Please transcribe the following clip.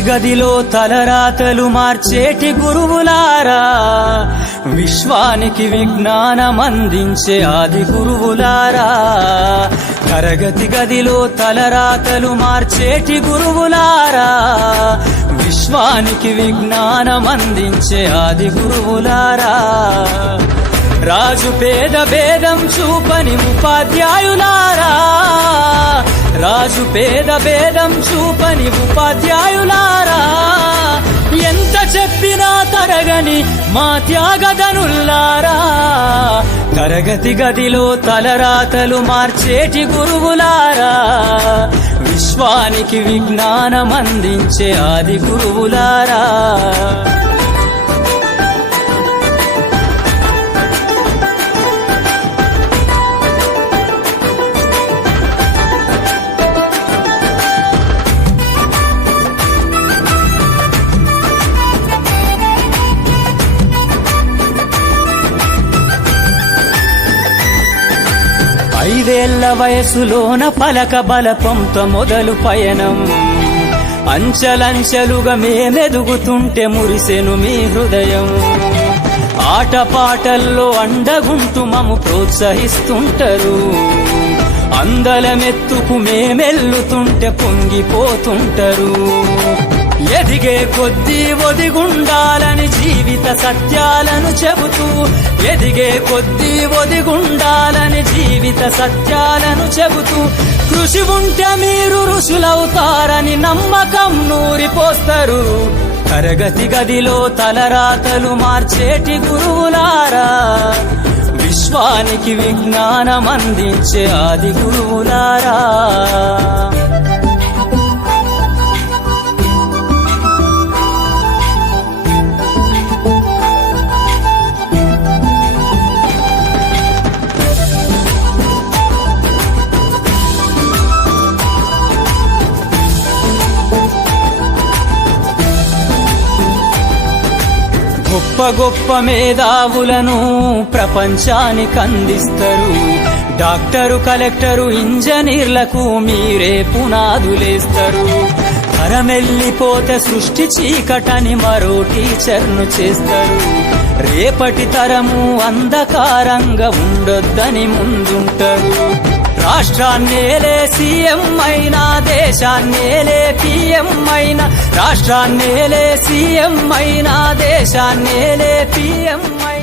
తరగతి గదిలో తలరాతలు మార్చేటి గురువులారా, విశ్వానికి విజ్ఞానమందించే ఆది గురువులారా. తరగతి గదిలో తలరాతలు మార్చేటి గురువులారా, విశ్వానికి విజ్ఞానమందించే ఆది గురువులారా. రాజు పేద భేదం చూపని ఉపాధ్యాయులారా, రాజు పేద భేదం చూపని ఉపాధ్యాయులారా. ఎంత చెప్పినా తరగని మా త్యాగదనుల్లారా, తరగతి గదిలో తలరాతలు మార్చేటి గురువులారా, విశ్వానికి విజ్ఞానమందించే ఆది గురువులారా. ఐదేళ్ల వయసులోన పలక బలపంతో మొదలు పయనం, అంచెలంచెలుగా మేమెదుగుతుంటే మురిసెను మీ హృదయం. ఆటపాటల్లో అండగుంటూ మము ప్రోత్సహిస్తుంటారు, అందలమెత్తుకు మేమెల్లుతుంటే పొంగిపోతుంటారు. ఎదిగే కొద్దీ ఒదిగుండాలని జీవిత సత్యాలను చెబుతూ, ఎదిగే కొద్దీ ఒదిగుండాలని జీవిత సత్యాలను చెబుతూ, కృషి ఉంటే మీరు ఋషులవుతారని నమ్మకం నూరిపోస్తారు. తరగతి గదిలో తలరాతలు మార్చేటి గురువులారా, విశ్వానికి విజ్ఞానమందించే ఆది గురువులారా. గొప్ప గొప్ప మేధావులను ప్రపంచానికి అందిస్తారు. డాక్టరు, కలెక్టరు, ఇంజనీర్లకు మీరే పునాదులేస్తారు. తరమెల్లిపోతే సృష్టి చీకటని మరో టీచర్ను చేస్తారు. రేపటి తరము అంధకారంగా ఉండొద్దని ముందుంటారు. రాష్ట్రాన్నేలే సీఎం అయినా, దేశాన్నేలే పీఎం అయినా, రాష్ట్రాన్నేలే సీఎం అయినా, దేశాన్నేలే పీఎం అయినా.